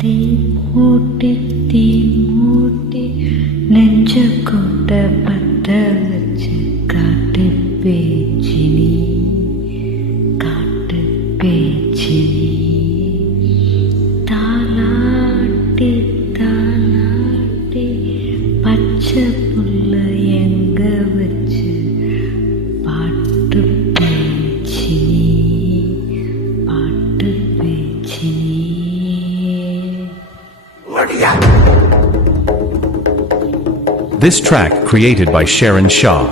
தீமூட்டி தீமூட்டி நெஞ்ச கொட்ட பத்த வச்சு காட்டு பேச்சினி காட்டு பேச்சினி தாலாட்டி தாலாட்டி பச்சை புல்ல எங்க வச்சு பாட்டு பேச்சினி பாட்டு பேச்சினி. This track created by Sharon Shah.